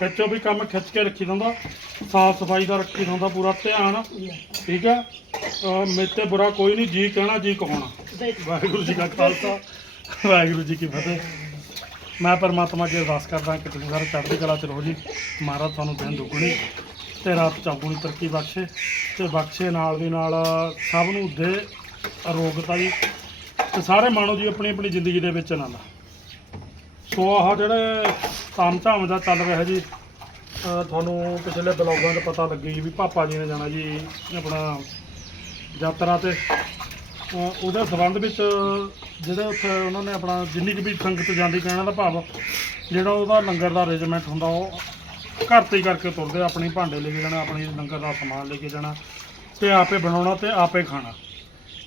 ਵਿੱਚੋਂ ਵੀ ਕੰਮ ਖਿੱਚ ਕੇ ਰੱਖੀ ਦਿੰਦਾ, ਸਾਫ਼ ਸਫ਼ਾਈ ਦਾ ਰੱਖੀ ਦਿੰਦਾ, ਪੂਰਾ ਧਿਆਨ, ਠੀਕ ਹੈ? ਅਹ ਮੇਰੇ ਤੇ ਬੁਰਾ ਕੋਈ ਨਹੀਂ, ਜੀ ਕਹਿਣਾ, ਜੀ ਕਹਾਉਣਾ। ਵਾਹਿਗੁਰੂ ਜੀ ਕਾ ਖਾਲਸਾ, ਵਾਹਿਗੁਰੂ ਜੀ ਕੀ ਫਤਿਹ। ਮੈਂ ਪਰਮਾਤਮਾ ਅੱਗੇ ਅਰਦਾਸ ਕਰਦਾ ਕਿ ਤੁਸੀਂ ਸਾਰੇ ਚੜ੍ਹਦੀ ਕਲਾ ਚ ਰਹੋ ਜੀ। ਮਹਾਰਾਜ ਤੁਹਾਨੂੰ ਦਿਨ ਦੁੱਗਣੀ ਤੇ ਰਾਤ ਚੌਗੁਣੀ ਤਰੱਕੀ ਬਖਸ਼ੇ ਤੇ ਬਖਸ਼ੇ ਨਾਲ ਦੀ ਨਾਲ ਸਭ ਨੂੰ ਦੇ ਅਰੋਗਤਾ ਜੀ ਤੇ ਸਾਰੇ ਮਾਣੋ ਜੀ ਆਪਣੀ ਆਪਣੀ ਜ਼ਿੰਦਗੀ ਦੇ ਵਿੱਚ ਆਨੰਦ। ਸੋ ਆਹ ਜਿਹੜੇ ਤਾਮ ਝਾਮ ਦਾ ਚੱਲ ਰਿਹਾ ਜੀ। ਤੁਹਾਨੂੰ ਪਿਛਲੇ ਬਲੌਗਾਂ 'ਚ ਪਤਾ ਲੱਗੀ ਜੀ ਵੀ ਪਾਪਾ ਜੀ ਨੇ ਜਾਣਾ ਜੀ ਆਪਣਾ ਯਾਤਰਾ ਤੇ। ਉਹਦੇ ਸੰਬੰਧ ਵਿੱਚ ਜਿਹੜੇ ਉੱਥੇ ਉਹਨਾਂ ਨੇ ਆਪਣਾ ਜਿੰਨੀ ਕੁ ਵੀ ਸੰਗਤ ਜਾਂਦੀ ਕਹਿਣਾ ਦਾ ਭਾਵ ਜਿਹੜਾ ਉਹਦਾ ਲੰਗਰ ਦਾ ਅਰੇਂਜਮੈਂਟ ਹੁੰਦਾ ਉਹ ਘਰ ਤੇ ਹੀ ਕਰਕੇ ਤੁਰਦੇ ਆ, ਆਪਣੀ ਭਾਂਡੇ ਲੈ ਕੇ ਜਾਣਾ ਆਪਣੀ ਲੰਗਰ ਦਾ ਸਮਾਨ ਲੈ ਕੇ ਜਾਣਾ ਤੇ ਆਪੇ ਬਣਾਉਣਾ ਤੇ ਆਪੇ ਖਾਣਾ।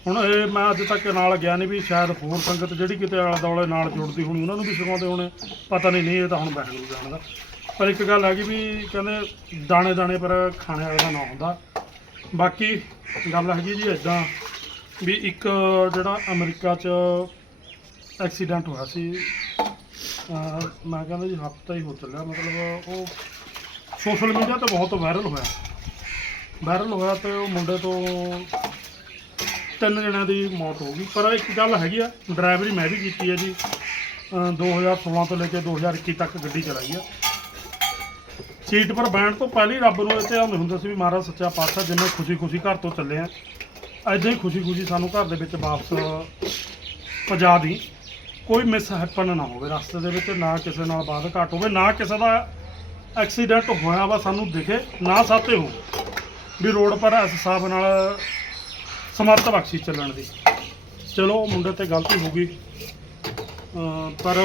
ਹੁਣ ਇਹ ਮੈਂ ਅੱਜ ਤੱਕ ਨਾਲ ਗਿਆ ਨਹੀਂ ਵੀ ਸ਼ਾਇਦ ਹੋਰ ਸੰਗਤ ਜਿਹੜੀ ਕਿਤੇ ਆਲੇ ਦੁਆਲੇ ਨਾਲ ਜੁੜਦੀ ਹੋਣੀ, ਉਹਨਾਂ ਨੂੰ ਵੀ ਸਿਖਾਉਂਦੇ ਹੋਣੇ। ਪਤਾ ਨਹੀਂ ਨਹੀਂ, ਇਹ ਤਾਂ ਹੁਣ ਬੈਠਣ ਨੂੰ ਜਾਣਦਾ। ਪਰ ਇੱਕ ਗੱਲ ਹੈਗੀ ਵੀ ਕਹਿੰਦੇ ਦਾਣੇ ਦਾਣੇ ਪਰ ਖਾਣੇ ਵਾਲੇ ਦਾ ਨਾ ਹੁੰਦਾ। ਬਾਕੀ ਗੱਲ ਹੈਗੀ ਜੀ ਇਦਾਂ ਵੀ ਇੱਕ ਜਿਹੜਾ ਅਮਰੀਕਾ 'ਚ ਐਕਸੀਡੈਂਟ ਹੋਇਆ ਸੀ ਮੈਂ ਕਹਿੰਦਾ ਜੀ ਹਫਤਾ ਹੀ ਹੋ ਚੱਲਿਆ, ਮਤਲਬ ਉਹ ਸੋਸ਼ਲ ਮੀਡੀਆ ਤੇ ਬਹੁਤ ਵਾਇਰਲ ਹੋਇਆ। ਵਾਇਰਲ ਹੋਇਆ ਤੇ ਉਹ ਮੁੰਡੇ ਤੋਂ ਤਿੰਨ ਜਣਿਆਂ ਦੀ ਮੌਤ ਹੋ ਗਈ। ਪਰ ਇੱਕ ਗੱਲ ਹੈਗੀ ਆ, ਡਰਾਈਵਰੀ ਮੈਂ ਵੀ ਕੀਤੀ ਹੈ ਜੀ। ਅਹ 2016 ਤੋਂ ਲੈ ਕੇ 2021 ਤੱਕ ਗੱਡੀ ਚਲਾਈ ਆ। ਸੀਟ ਪਰ ਬੈਠਣ ਤੋਂ ਪਹਿਲਾਂ ਹੀ ਰੱਬ ਨੂੰ ਇਹ ਧਿਆਨ ਹੁੰਦਾ ਸੀ ਵੀ ਮਹਾਰਾਜ ਸੱਚਾ ਪਾਤਸ਼ਾਹ ਜਿੰਨੇ ਖੁਸ਼ੀ-ਖੁਸ਼ੀ ਘਰ ਤੋਂ ਚੱਲੇ ਆ ਐਦਾਂ ਹੀ ਖੁਸ਼ੀ-ਖੁਸ਼ੀ ਸਾਨੂੰ ਘਰ ਦੇ ਵਿੱਚ ਵਾਪਸ ਪਹੁੰਚਾ ਦੀ ਕੋਈ ਮਿਸ ਹੈਪਨ ਨਾ ਹੋਵੇ, ਰਸਤੇ ਦੇ ਵਿੱਚ ਨਾ ਕਿਸੇ ਨਾਲ ਬਾਦ ਘਾਟ ਹੋਵੇ, ਨਾ ਕਿਸੇ ਦਾ ਐਕਸੀਡੈਂਟ ਹੋਇਆ ਵਾ ਸਾਨੂੰ ਦਿਖੇ, ਨਾ ਸਾਤੇ ਹੋ ਵੀ ਰੋਡ ਪਰ ਇਸ ਹਿਸਾਬ ਨਾਲ ਸਮਰਥ ਬਖਸ਼ੀ ਚੱਲਣ ਦੀ। ਚਲੋ ਮੁੰਡੇ ਤੇ ਗਲਤੀ ਹੋ ਗਈ। ਪਰ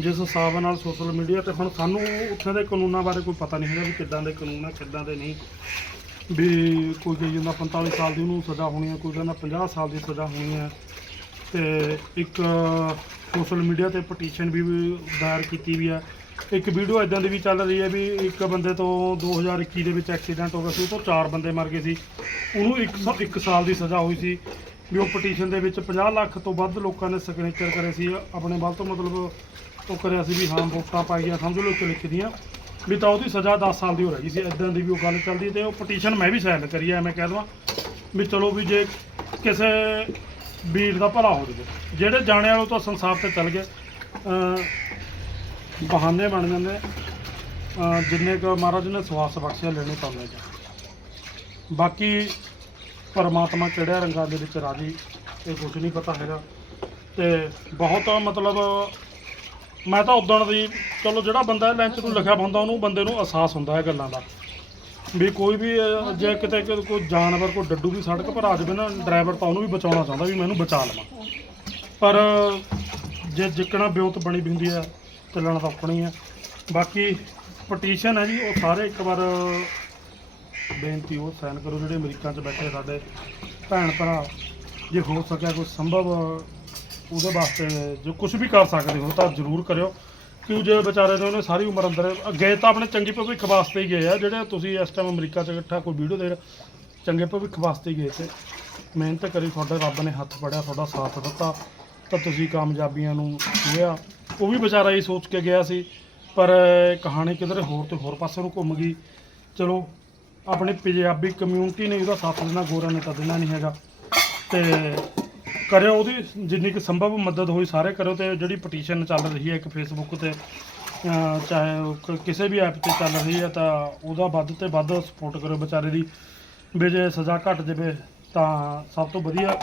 ਜਿਸ ਹਿਸਾਬ ਨਾਲ ਸੋਸ਼ਲ ਮੀਡੀਆ ਤੇ ਹੁਣ ਸਾਨੂੰ ਉੱਥੇ ਦੇ ਕਾਨੂੰਨਾਂ ਬਾਰੇ ਕੋਈ ਪਤਾ ਨਹੀਂ ਹੈਗਾ ਵੀ ਕਿੱਦਾਂ ਦੇ ਕਾਨੂੰਨ ਆ, ਕਿੱਦਾਂ ਦੇ ਨਹੀਂ। ਵੀ ਕੋਈ ਕਹੀ ਜਾਂਦਾ 45 ਸਾਲ ਦੀ ਉਹਨੂੰ ਸਜ਼ਾ ਹੋਣੀ ਹੈ ਕੋਈ ਕਹਿੰਦਾ 50 ਸਾਲ ਦੀ ਸਜ਼ਾ ਹੋਣੀ ਹੈ ਤੇ ਇੱਕ ਸੋਸ਼ਲ ਮੀਡੀਆ ਤੇ ਪਟੀਸ਼ਨ ਵੀ ਦਾਇਰ ਕੀਤੀ ਵੀ ਹੈ ਇੱਕ ਵੀਡੀਓ ਇਦਾਂ ਦੀ ਵੀ ਚੱਲ ਰਹੀ ਹੈ ਵੀ ਇੱਕ ਬੰਦੇ ਤੋਂ 2021 ਦੇ ਵਿੱਚ ਐਕਸੀਡੈਂਟ ਹੋ ਗਿਆ ਸੀ, ਉਹ ਤੋਂ ਚਾਰ ਬੰਦੇ ਮਰ ਗਏ ਸੀ। ਉਹਨੂੰ ਇੱਕ ਸਾ- ਇੱਕ ਸਾਲ ਦੀ ਸਜ਼ਾ ਹੋਈ ਸੀ। ਵੀ ਉਹ ਪਟੀਸ਼ਨ ਦੇ ਵਿੱਚ 50 ਲੱਖ ਤੋਂ ਵੱਧ ਲੋਕਾਂ ਨੇ ਸਿਗਨੇਚਰ ਕਰੇ ਸੀ। ਆਪਣੇ ਵੱਲ ਤੋਂ ਮਤਲਬ ਉਹ ਕਰਿਆ ਸੀ ਵੀ ਹਾਂ, ਵੋਟਾਂ ਪਾਈਆਂ, ਸਮਝ ਲਓ ਕਿ ਲਿਖਦੀਆਂ ਵੀ ਤਾਂ ਉਹਦੀ ਸਜ਼ਾ 10 ਸਾਲ ਦੀ ਹੋ ਰਹੀ ਸੀ। ਇਦਾਂ ਦੀ ਵੀ ਉਹ ਗੱਲ ਚੱਲਦੀ ਤੇ ਉਹ ਪਟੀਸ਼ਨ ਮੈਂ ਵੀ ਸਾਈਨ ਕਰੀ ਐ ਮੈਂ ਕਹਿ ਦਵਾਂ। ਵੀ ਚਲੋ ਵੀ ਜੇ ਕਿਸੇ ਵੀਰ ਦਾ ਭਲਾ ਹੋ ਜਾਵੇ। ਜਿਹੜੇ ਜਾਣੇ ਵਾਲੋ ਤਾਂ ਸੰਸਾਰ ਤੇ ਚੱਲ ਗਏ ਬਹਾਨੇ ਬਣ ਜਾਂਦੇ ਅਮ ਜਿੰਨੇ ਕੁ ਮਹਾਰਾਜ ਨੇ ਸਵਾਸ ਬਖਸ਼ਿਆ ਲੈਣੇ ਪਾਉਂਦੇ ਲੈ ਬਾਕੀ ਪਰਮਾਤਮਾ ਕਿਹੜਿਆ ਰੰਗਾਂ ਦੇ ਵਿੱਚ ਰਾਜੀ ਇਹ ਕੁਝ ਨਹੀਂ ਪਤਾ ਹੈਗਾ। ਤੇ ਬਹੁਤ ਮਤਲਬ ਮੈਂ ਤਾਂ ਉਦਣ ਦੀ ਚਲੋ ਜਿਹੜਾ ਬੰਦਾ ਲੈਂਚ ਨੂੰ ਲਿਖਿਆ ਹੁੰਦਾ ਉਹਨੂੰ ਬੰਦੇ ਨੂੰ ਅਹਿਸਾਸ ਹੁੰਦਾ ਹੈ ਗੱਲਾਂ ਦਾ। ਵੀ ਕੋਈ ਵੀ ਅਹ, ਜੇ ਕਿਤੇ ਕਿ- ਕੋਈ ਜਾਨਵਰ ਕੋਈ ਡੱਡੂ ਵੀ ਸੜਕ ਪਰ ਆ ਜਾਵੇ ਨਾ ਡਰਾਈਵਰ ਤਾਂ ਉਹਨੂੰ ਵੀ ਬਚਾਉਣਾ ਚਾਹੁੰਦਾ ਵੀ ਮੈਨੂੰ ਬਚਾ ਲਵਾਂ। ਪਰ ਜੇ ਜਿੱਕਣਾ ਬਿਉਤ ਬਣੀ ਵੀ ਹੁੰਦੀ ਹੈ ਚੱਲਣਾ ਤਾਂ ਔਖਣੀ ਹੈ ਬਾਕੀ ਪਟੀਸ਼ਨ ਹੈ ਜੀ ਉਹ ਸਾਰੇ ਇੱਕ ਵਾਰ ਬੇਨਤੀ ਉਹ ਸਾਈਨ ਕਰੋ ਜਿਹੜੇ ਅਮਰੀਕਾ 'ਚ ਬੈਠੇ ਸਾਡੇ ਭੈਣ ਭਰਾ ਜੇ ਹੋ ਸਕਿਆ ਕੋਈ ਸੰਭਵ ਉਹਦੇ ਵਾਸਤੇ ਜੋ ਕੁਝ ਵੀ ਕਰ ਸਕਦੇ ਹੋ ਤਾਂ ਜ਼ਰੂਰ ਕਰਿਓ। ਕਿਉਂ ਜੇ ਵਿਚਾਰੇ ਨੇ ਉਹਨੇ ਸਾਰੀ ਉਮਰ ਅੰਦਰ ਗਏ ਤਾਂ ਆਪਣੇ ਚੰਗੇ ਭਵਿੱਖ ਵਾਸਤੇ ਹੀ ਗਏ ਆ ਜਿਹੜੇ ਤੁਸੀਂ ਇਸ ਟਾਈਮ ਅਮਰੀਕਾ 'ਚ ਇਕੱਠਾ ਕੋਈ ਵੀਡੀਓ ਦੇ ਰਹੇ, ਚੰਗੇ ਭਵਿੱਖ ਵਾਸਤੇ ਹੀ ਗਏ ਤੇ ਮਿਹਨਤ ਕਰੀ ਤੁਹਾਡੇ ਰੱਬ ਨੇ ਹੱਥ ਫੜਿਆ ਤੁਹਾਡਾ ਸਾਥ ਦਿੱਤਾ। ਤਾਂ ਤੁਸੀਂ ਕਾਮਯਾਬੀਆਂ ਨੂੰ ਛੂਹਿਆ ਉਹ ਵੀ ਵਿਚਾਰਾ ਇਹ ਸੋਚ ਕੇ ਗਿਆ ਸੀ, ਪਰ ਕਹਾਣੀ ਕਿਧਰੇ ਹੋਰ ਤੇ ਹੋਰ ਪਾਸੇ ਨੂੰ ਘੁੰਮ ਗਈ। ਚਲੋ, ਆਪਣੀ ਪੰਜਾਬੀ ਕਮਿਊਨਿਟੀ ਨੇ ਉਹਦਾ ਸਾਥ ਦੇਣਾ, ਗੋਰਾ ਨੇ ਤਾਂ ਦੇਣਾ ਨਹੀਂ ਹੈਗਾ। ਤੇ ਕਰਿਓ ਉਹਦੀ ਜਿੰਨੀ ਕੁ ਸੰਭਵ ਮਦਦ ਹੋਈ, ਸਾਰੇ ਕਰਿਓ ਤੇ ਜਿਹੜੀ ਪਟੀਸ਼ਨ ਚੱਲ ਰਹੀ ਹੈ ਇੱਕ ਫੇਸਬੁੱਕ ਤੇ ਚਾਹੇ ਕਿਸੇ ਵੀ ਐਪ ਤੇ ਚੱਲ ਰਹੀ ਹੈ, ਤਾਂ ਉਹਦਾ ਵੱਧ ਤੇ ਵੱਧ ਸਪੋਰਟ ਕਰਿਓ ਵਿਚਾਰੇ ਦੀ। ਵੀ ਜੇ ਸਜ਼ਾ ਘਟ ਜਾਵੇ ਤਾਂ ਸਭ ਤੋਂ ਵਧੀਆ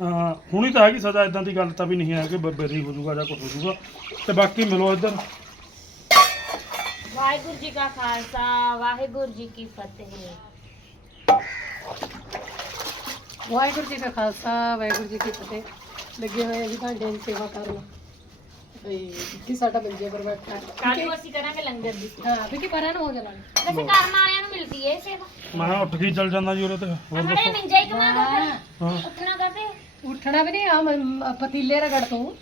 ਹੁਣੀ ਤਾਂ ਹੈਗੀ ਸਜ਼ਾ ਇਦਾਂ ਦੀ ਗੱਲ ਤਾਂ ਵੀ ਨਹੀਂ ਹੈ ਕਿ ਬਰੀ ਹੋ ਜਾਊਗਾ ਜਾਂ ਕੁਝ ਹੋ ਜਾਊਗਾ ਤੇ ਬਾਕੀ ਮਿਲੋ ਇੱਧਰ। ਵਾਹਿਗੁਰੂ ਜੀ ਕਾ ਖਾਲਸਾ ਵਾਹਿਗੁਰੂ ਜੀ ਕੀ ਫਤਿਹ। ਵਾਹਿਗੁਰੂ ਜੀ ਕਾ ਖਾਲਸਾ ਵਾਹਿਗੁਰੂ ਜੀ ਕੀ ਫਤਿਹ। ਲੱਗੇ ਹੋਏ ਆ ਜੀ ਤੁਹਾਡੇ ਦੀ ਸੇਵਾ ਕਰਨ। ਬਈ ਕਿ ਸਾਡਾ ਮੰਜੇ ਪਰ ਬੈਠਾ ਹੈ। ਕੱਲ ਨੂੰ ਅਸੀਂ ਕਰਾਂਗੇ ਲੰਗਰ ਦੀ। ਹਾਂ ਵੀ ਕਿ ਪਰਾਂ ਨੂੰ ਹੋ ਜਾਣਾ ਵੈਸੇ ਕਰਮ ਵਾਲਿਆਂ ਨੂੰ ਮਿਲਦੀ ਇਹ ਸੇਵਾ। ਮੈਂ ਉੱਠ ਕੇ ਹੀ ਚੱਲ ਜਾਂਦਾ ਜੀ ਉਰੇ ਤੇ। ਹੋਰ ਅਮਰੇ ਦੱਸੋ। ਮਿੰਜਾ ਹੀ ਕਮਾ ਦੋ ਹਾਂ, ਹਾਂ। ਉੱਠਣਾ ਕਰਦੇ ਉੱਠਣਾ ਵੀ ਨਹੀਂ ਆ ਮ- ਪਤੀਲੇ ਰਗੜ ਤੂੰ।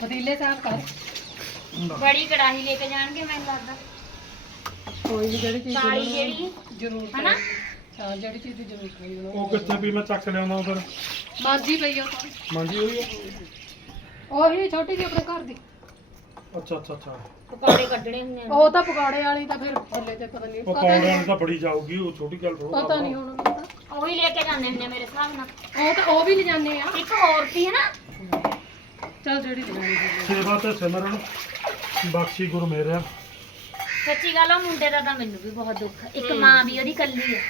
ਪਤੀਲੇ ਸਾਫ਼ ਕਰ। ਬੜੀ ਕੜਾਹੀ ਲੈ ਕੇ ਜਾਣਗੇ ਮੈਨੂੰ ਲੱਗਦਾ। ਕੋਈ ਵੀ ਜਿਹੜੀ ਚੀਜ਼ ਨੂੰ ਜਿਹੜੀ ਜ਼ਰੂਰ ਹਨਾ? ਹਾਂ ਜਿਹੜੀ ਚੀਜ਼ ਦੀ ਜ਼ਰੂਰਤ ਹੋਈ ਉਹ ਕਿੱਥੇ ਵੀ ਮੈਂ ਚੱਕ ਲਿਆਉਂਦਾ ਉਧਰ ਮਾਂਜੀ ਪਈ ਉਹ ਤਾਂ। ਮਾਂਜੀ ਹੋਈ ਆ? ਉਹ ਹੀ ਛੋਟੀ ਜਿਹੀ ਆਪਣੇ ਘਰ ਦੀ। ਅੱਛਾ ਅੱਛਾ ਅੱਛਾ। ਪਕੌੜੇ ਕੱਢਣੇ ਹੁੰਦੇ ਆ। ਉਹ ਤਾਂ ਪਕੌੜੇ ਵਾਲੀ ਤਾਂ ਫਿਰ ਥੱਲੇ ਤੇ ਪਤਾ ਨਹੀਂ ਨਹੀਂ ਨੂੰ। ਤਾਂ ਬੜੀ ਜਾਊਗੀ ਉਹ ਛੋਟੀ ਗੱਲ ਪਤਾ ਨਹੀਂ ਹੁਣ। ਉਹੀ ਲੈ ਕੇ ਜਾਂਦੇ ਹੁੰਦੇ ਆ ਮੇਰੇ ਹਿਸਾਬ ਨਾਲ। ਉਹ ਤਾਂ ਉਹ ਵੀ ਲੈ ਜਾਂਦੇ ਆ। ਇੱਕ ਹੋਰ ਸੀ ਹੈ ਨਾ। ਚੱਲ ਜਿਹੜੀ ਲੈ ਜਾਂਦੇ ਸੇਵਾ ਤੇ ਸਿਮਰਨ ਬਖਸ਼ੀ ਗੁਰ ਮੇਰਿਆ ਸੱਚੀ ਗੱਲ ਉਹ ਮੁੰਡੇ ਦਾ ਤਾਂ ਮੈਨੂੰ ਵੀ ਬਹੁਤ ਦੁੱਖ ਹੈ। ਇੱਕ ਮਾਂ ਵੀ ਉਹਦੀ ਕੱਲੀ ਹੈ।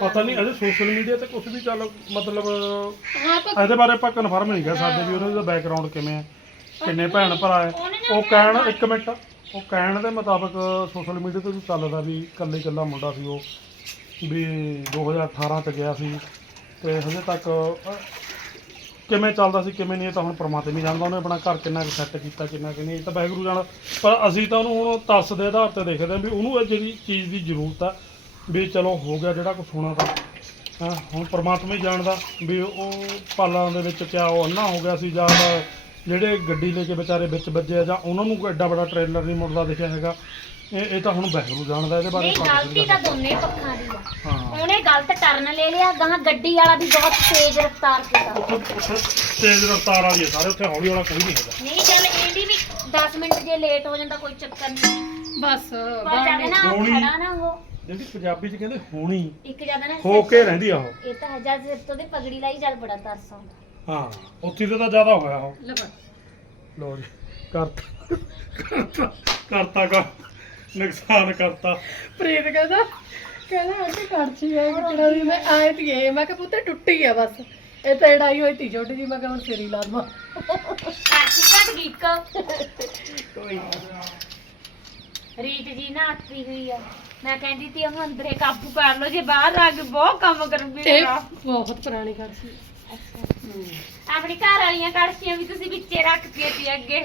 ਪਤਾ ਨਹੀਂ ਅਜੇ ਸੋਸ਼ਲ ਮੀਡੀਆ ਤੇ ਕੁਝ ਵੀ ਚੱਲ ਮਤਲਬ ਹਾਂ ਪਰ ਇਹਦੇ ਬਾਰੇ ਆਪਾਂ ਕਨਫਰਮ ਨਹੀਂ ਕਰ ਸਕਦੇ ਵੀ ਉਹਨਾਂ ਦਾ ਬੈਕਗ੍ਰਾਉਂਡ ਕਿਵੇਂ ਹੈ ਕਿੰਨੇ ਭੈਣ ਭਰਾ ਹੈ। ਉਹ ਕਹਿਣ ਇੱਕ ਮਿੰਟ ਉਹ ਕਹਿਣ ਦੇ ਮੁਤਾਬਕ ਸੋਸ਼ਲ ਮੀਡੀਆ ਤੇ ਵੀ ਚੱਲਦਾ ਵੀ ਇਕੱਲੇ ਇਕੱਲਾ ਮੁੰਡਾ ਸੀ ਉਹ। ਵੀ 2018 ਚ ਗਿਆ ਸੀ ਤੇ ਹਜੇ ਤੱਕ ਕਿਵੇਂ ਚੱਲਦਾ ਸੀ, ਕਿਵੇਂ ਨਹੀਂ, ਇਹ ਤਾਂ ਹੁਣ ਪਰਮਾਤਮਾ ਹੀ ਜਾਣਦਾ ਉਹਨੇ ਆਪਣਾ ਘਰ ਕਿੰਨਾ ਸੈੱਟ ਕੀਤਾ, ਕਿੰਨਾ ਕਿ ਨਹੀਂ, ਇਹ ਤਾਂ ਵਾਹਿਗੁਰੂ ਜਾਣਦਾ ਪਰ ਅਸੀਂ ਤਾਂ ਉਹਨੂੰ ਹੁਣ ਤਰਸ ਦੇ ਆਧਾਰ ਤੇ ਦੇਖਦੇ ਹਾਂ ਵੀ ਉਹਨੂੰ ਇਹ ਜਿਹੜੀ ਚੀਜ਼ ਦੀ ਜ਼ਰੂਰਤ ਆ, ਵੀ ਚਲੋ ਹੋ ਗਿਆ ਜਿਹੜਾ ਕੁਛ ਹੋਣਾ ਤਾਂ, ਹਾਂ, ਹੁਣ ਪਰਮਾਤਮਾ ਹੀ ਜਾਣਦਾ ਵੀ ਉਹ ਪਾਲਾਂ ਦੇ ਵਿੱਚ ਕਿਆ ਉਹ ਅੰਨਾ ਹੋ ਗਿਆ ਸੀ ਜਾਂ ਜਿਹੜੇ ਗੱਡੀ ਲੈ ਕੇ ਵਿਚਾਰੇ ਵਿੱਚ ਵੱਜੇ ਜਾਂ ਉਹਨਾਂ ਨੂੰ ਐਡਾ ਵੱਡਾ ਟ੍ਰੇਲਰ ਨਹੀਂ ਮੁੜਦਾ ਦਿਖਿਆ ਹੈਗਾ। ਇਹ ਇਹ ਤਾਂ ਹੁਣ ਵਾਹਿਗੁਰੂ ਜਾਣਦਾ ਇਹਦੇ ਬਾਰੇ ਨਹੀਂ ਗਲਤੀ ਤਾਂ ਦੋਨੇ ਪੱਖਾਂ ਦੀ ਆ। ਹਾਂ। ਉਹਨੇ ਗਲਤ ਟਰਨ ਲੈ ਲਿਆ ਗਾਂ ਗੱਡੀ ਵਾਲਾ ਵੀ ਬਹੁਤ ਤੇਜ਼ ਰਫ਼ਤਾਰ ਕੀਤਾ। ਤੇਜ਼ ਰਫ਼ਤਾਰ ਵਾਲੀ ਹੈ ਸਾਰੇ ਉੱਥੇ ਹੌਲੀ ਵਾਲਾ ਕੋਈ ਨਹੀਂ ਹੈਗਾ। ਨਹੀਂ ਚੱਲ ਇਹਦੀ ਵੀ 10 ਮਿੰਟ ਜੇ ਲੇਟ ਹੋ ਜਾਂਦਾ ਕੋਈ ਚੱਕਰ ਨਹੀਂ। ਬਸ ਪਰ ਜਦ ਨਾ ਹੋਣੀ। ਖੜਾ ਨਾ ਉਹ। ਜਿਹੜੀ ਪੰਜਾਬੀ ਚ ਕਹਿੰਦੇ ਹੋਣੀ ਇੱਕ ਜਦ ਨਾ ਹੋ ਕੇ ਰਹਿੰਦੀ ਆ ਉਹ। ਇਹ ਤਾਂ ਜਦ ਸਿਰ ਤੋਂ ਦੀ ਪਗੜੀ ਲਾਈ ਚੱਲ ਬੜਾ ਤਰਸ ਆਉਂਦਾ। ਹਾਂ ਉੱਥੇ ਤੇ ਤਾਂ ਜ਼ਿਆਦਾ ਹੋਇਆ ਉਹ। ਲਵ ਲੋ ਜੀ ਕਰਤਾ। ਕਰਤਾ ਕਰਤਾ ਕਾ ਨੁਕਸਾਨ ਕਰਤਾ। ਪ੍ਰੀਤ ਕਹਿੰਦਾ ਕਹਿੰਦਾ ਆਂਟੀ ਕੜਛੀ ਹੈ ਕਿਹੜਾ ਦੀ ਮੈਂ ਆਏ ਤੀ ਇਹ ਮੈਂ ਕਿਹਾ ਪੁੱਤ ਟੁੱਟੀ ਆ ਬਸ। ਇਹ ਤਾਂ ਲੜਾਈ ਹੋਈ ਤੀ ਛੋਟੀ ਜੀ ਮੈਂ ਕਿਹਾ ਹੁਣ ਸਿਰੀ ਲਾਵਾਂ ਕਾਚੀ ਘਟ ਗਈ ਇੱਕ। ਕੋਈ ਰੀਤ ਜੀ ਨਾ ਆਤੀ ਹੋਈ ਆ। ਮੈਂ ਕਹਿੰਦੀ ਤੀ ਉਹ ਅੰਦਰੇ ਕਾਬੂ ਕਰ ਲਓ ਜੇ ਬਾਹਰ ਆ ਕੇ ਬਹੁਤ ਕੰਮ ਕਰੂਗੀ ਇਹ ਮੇਰਾ। ਬਹੁਤ ਪੁਰਾਣੀ ਕੜਛੀ ਆਪਣੀ ਘਰ ਵਾਲੀਆਂ ਕੜਛੀਆਂ ਵੀ ਤੁਸੀਂ ਵਿੱਚੇ ਰੱਖਤੀਆਂ ਸੀ ਅੱਗੇ।